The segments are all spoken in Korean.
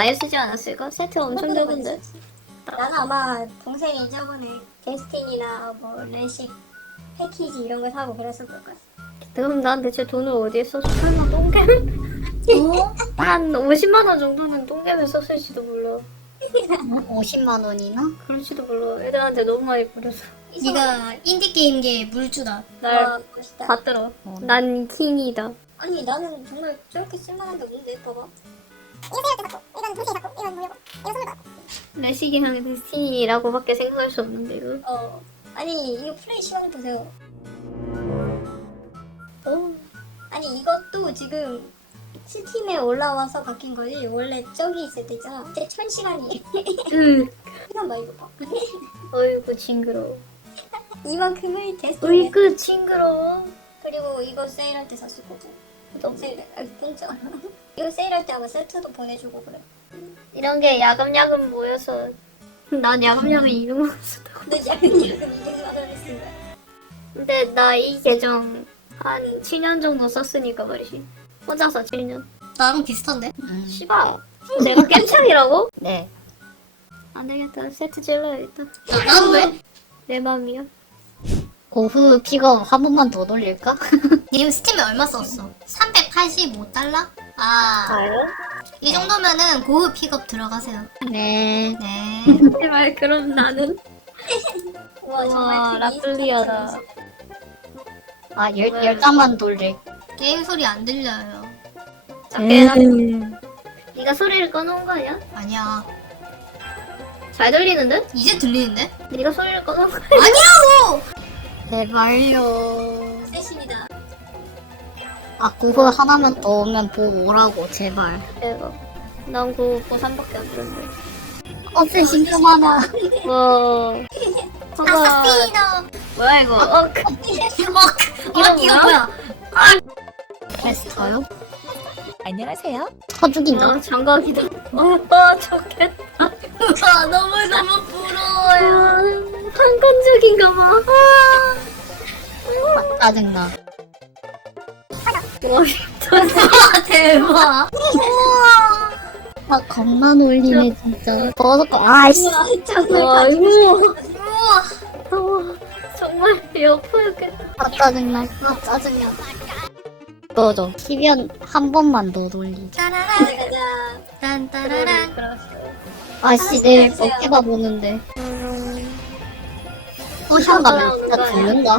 아예 쓰지 않았을까? 세트 엄청 적은데. 나는 아마 동생이 저번에 데스틴이나 뭐 레식 패키지 이런 거 사고 그랬을 걸 거야. 그럼 난 대체 돈을 어디에 썼어? 설마 똥개를? 어? 한 50만 원 정도는 똥개를 썼을지도 몰라. 50만 원이나? 그럴지도 몰라. 애들한테 너무 많이 버려서. 네가 인디 게임계 물주다. 날 와, 멋있다. 받들어. 어. 난 킹이다. 아니 나는 정말 저렇게 쓸만한 게 없는데 봐봐. 레시기 향의 데스티니라고밖에 생각할 수 없는데 이거. 어 아니 이거 플레이 시간 보세요. 어. 아니 이것도 지금 스팀에 올라와서 바뀐 거지 원래 저기 있을 때 있잖아. 제 천 시간이 으. 시간 봐 이거 봐. 어이구 징그러워. 이만큼을 데스틴 어이구 징그러워. 그리고 이거 세일할 때 샀을 거고. 너무 세일 아 진짜 이거 세일할 때 아마 세트도 보내주고 그래. 이런 게 야금야금 모여서 난 야금야금. 근데 약간 약간 이게 하나를 쓴 거야. 근데 나 이 계정 한 7년 정도 썼으니까 말이지. 혼자서 7년. 나랑 비슷한데? 음. 씨발. 내가 깸창이라고? 네. 안 되겠다. 세트 질러야겠다. 나, 나도 왜? 내 맘이야. 고흐 픽업 한 번만 더 돌릴까? 님 스팀에 얼마 썼어? 385달러? 아, 알아? 이 정도면은 고급 픽업 들어가세요. 네. 네. 제발 그럼 나는 와, 와 라플리아다. 아, 열, 열 장만 돌릴. 게임 소리 안 들려요. 작게 해라. 네가 소리를 꺼놓은 거 아니야? 아니야. 잘 들리는데? 이제 들리는데? 네가 소리를 꺼놓은 거 아니라고! 제발요. 세심이다. 아, 고흐 하나만 더 오면 보고 오라고, 제발. 대박. 난 그거 고3밖에 안 들었는데. 어째 진짜 많아. 와. 봐봐. 아사피너! 뭐야 이거? 어, 그, 어, 아, 이거 뭐야? 베스터요? 안녕하세요. 터 죽인가? 아, 장갑이다. 어, 어, 좋겠다. 아, 너무너무 부러워요. 한건적인가 봐. 아. 짜증나. 와, 아, 대박. 아, 겁나 놀리네, 진짜. 버섯거, 아이씨. 와, 이거. 우와. 어, 정말 여포였겠다. 아, 짜증나. 아, 짜증나. 꺼져. 키면 한 번만 더 돌리자. 짜라란. 가자. 딴따라란. 그랬어요. 아씨, 내일 먹해봐 보는데. 음, 또형 가면 진짜 죽는다.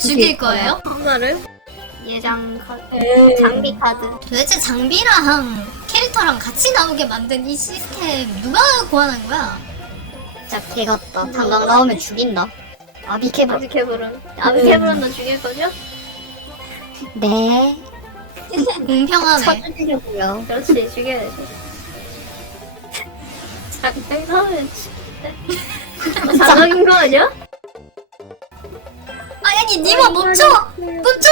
죽일 거예요? 하나를 예장 카드, 장비 카드. 도대체 장비랑 캐릭터랑 같이 나오게 만든 이 시스템 누가 고안한 거야? 진짜 개 같다. 장강 나오면 죽인다. 아비케브. 아비케브론. 아비케브론도 죽일 거죠? 네. 공평하네. 쳐주려고요. 그렇지, 죽여야지. 장땡 나오면 죽 자석인 거 아니야? 아니 니마 멈춰! 멈춰!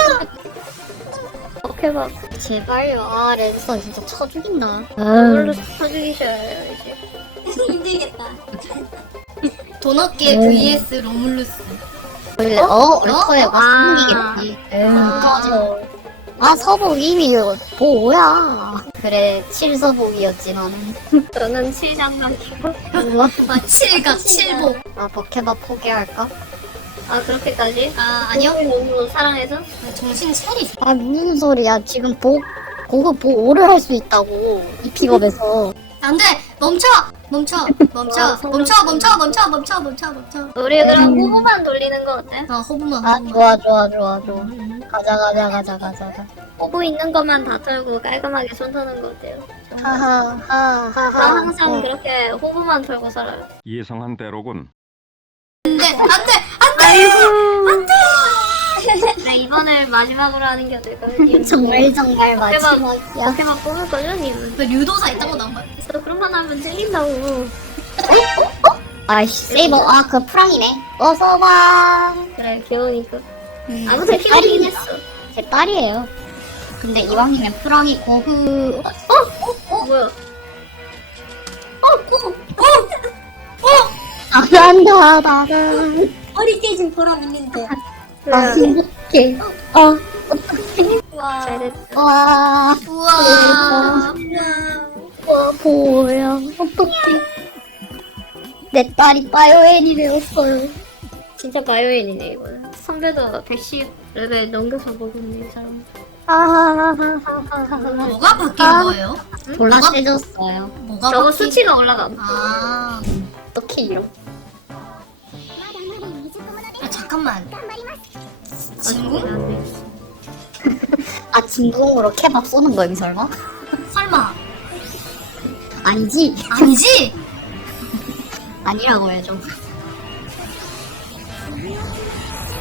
오케이 봐. 제발요. 아, 랜서 진짜 쳐 죽인다. 그걸로 쳐 죽이셔야 해요, 이제. 힘들겠다. 도넛계 음. vs 로물루스. 원래, 어, 얼커에가 아. 승리겠지. 아. 꺼져. 아, 서복 이미 뭐야. 그래, 7서복이었지, 나는. 저는 7장난이고. 우와. 아 7가 7복. 아, 버케바 포기할까? 아, 그렇게까지? 아 아니요. 너무 사랑해서? 정신 차리. 아, 무슨 소리야. 지금 복, 고급 복 5를 할 수 있다고. 이 픽업에서. 안돼 멈춰 멈춰 멈춰 와, 성공. 멈춰 멈춰 멈춰 멈춰 멈춰 멈춰. 우리 그럼 음. 호구만 돌리는 거 어때? 아 호구만. 아, 호구만. 좋아, 좋아, 좋아, 좋아. 음. 가자, 가자, 가자, 가자. 가자. 호구 있는 것만 다 털고 깔끔하게 손 터는 거 어때요? 하하, 하하, 나 하하. 항상 어. 그렇게 호구만 털고 살아요. 예상한 대로군. 안돼 안돼 아이고! 안 돼! 네, 이번을 마지막으로 하는 게 어떨까요? 님? 정말, 정말. 마지막이야. 대박 뽑을 거죠, 님은? 왜 류도사 이딴 거 나온 거야? 또 그런 만 하면 틀린다고. 아이씨, 세이버. 아, 그 프랑이네. 어서와. 그래, 귀여우니까. 음, 아무튼 제 딸이- 했어. 제 딸이에요. 근데 이왕이면 프랑이 고흐. 어, 뭐야? 잘한다, 나는. 머리 깨진 보람 있는데. 아, 행복해. 어, 와. 잘됐다. 와. 우와. 어. 우와. 뭐야 어떡해 내 딸이 바이오엔이 되었어요 진짜 바이오인이네 이거는. 선배도 110 레벨 넘겨서 먹었네 이 사람. 아하하하하하 뭐가 바뀐 아. 거예요? 졸라 뭐가- 세졌어요 뭐가 저거 바뀐 수치가 올라감. 아, 어떻게 이런 아 잠깐만 진공? 아 진동으로 케밥 쏘는 거임 설마? 설마 아니지 아니지? 아니라고 해줘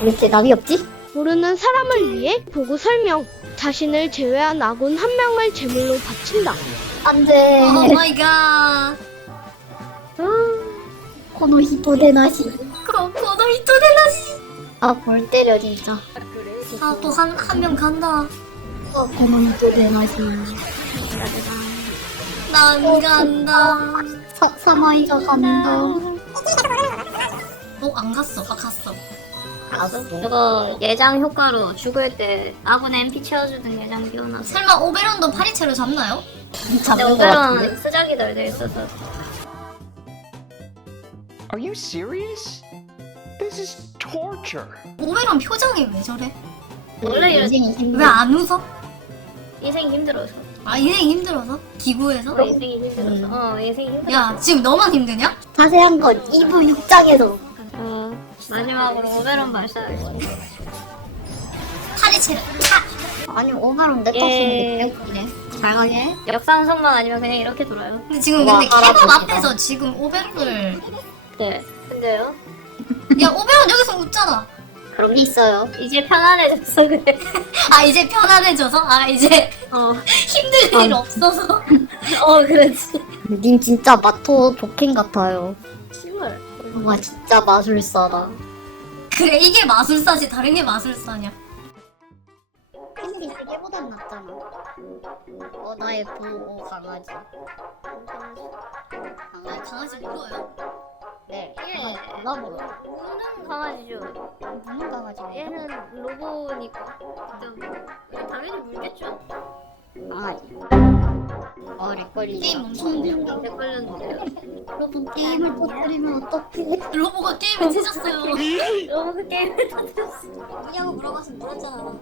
왜 이렇게 답이 없지? 모르는 사람을 위해 보고 설명. 자신을 제외한 아군 한 명을 제물로 바친다. 안돼 오 마이 갓 코노 히토데나시 코코도 히토데나시 아볼 때려 진짜. 아 또 한 한 명 간다. 아 코노 히토데나시 난 간다. 사, 사마이가 간다. 어안 갔어. 아 갔어. 알았어? 저거 예장 효과로 죽을 때 아군 MP 채워주는 예장 기어나서. 설마 오베론도 파리채로 잡나요? 근데 잡는 거 같은데. 오베론 쓰자기 덜돼 있어서. Are you serious? This is torture. 오베론 표정이 왜 저래? 원래 인생이 힘들어 왜 안 웃어? 인생이 힘들어서. 아 인생 힘들어서? 기구에서? 어, 인생이 힘들어서. 어, 인생이 힘들어. 야 지금 너만 힘드냐? 자세한 건 2부 6장에서 어, 마지막으로 오베론 발사하겠습니다. 파리채를 차! 아니 오바론 내 예. 떴으면 개웃기네 잘 가게 역상성만 아니면 그냥 이렇게 돌아요. 근데 지금 와, 근데 케밥. 앞에서 지금 오베론을 네. 근데요? 야 오베론 여기서 웃잖아 그런 게 있어요 이제 편안해졌어, 그래. 아 이제 편안해져서? 아 이제 어, 힘들 일 없어서? 어, 그렇지. 님 진짜 마토 도켄 같아요 씨발. 와 진짜 마술사다 그래 이게 마술사지 다른 게 마술사냐 캔디 세계보단 낫잖아 어 나의 부호 강아지 아, 강아지 물어요? 네 예. 누가 물어 우는 강아지죠. 무슨 강아지예요? 얘는 로보니까. 좀, 당연히 물겠죠. 강아지 아 렉걸리네 게임 멈췄는데요? 근데 걸렸는데요. 여러분 게임을 터뜨리면 어떡해 로보가 게임을 찢었어요 그 게임을 터뜨렸어. 뭐냐고 물어봐서 물었잖아.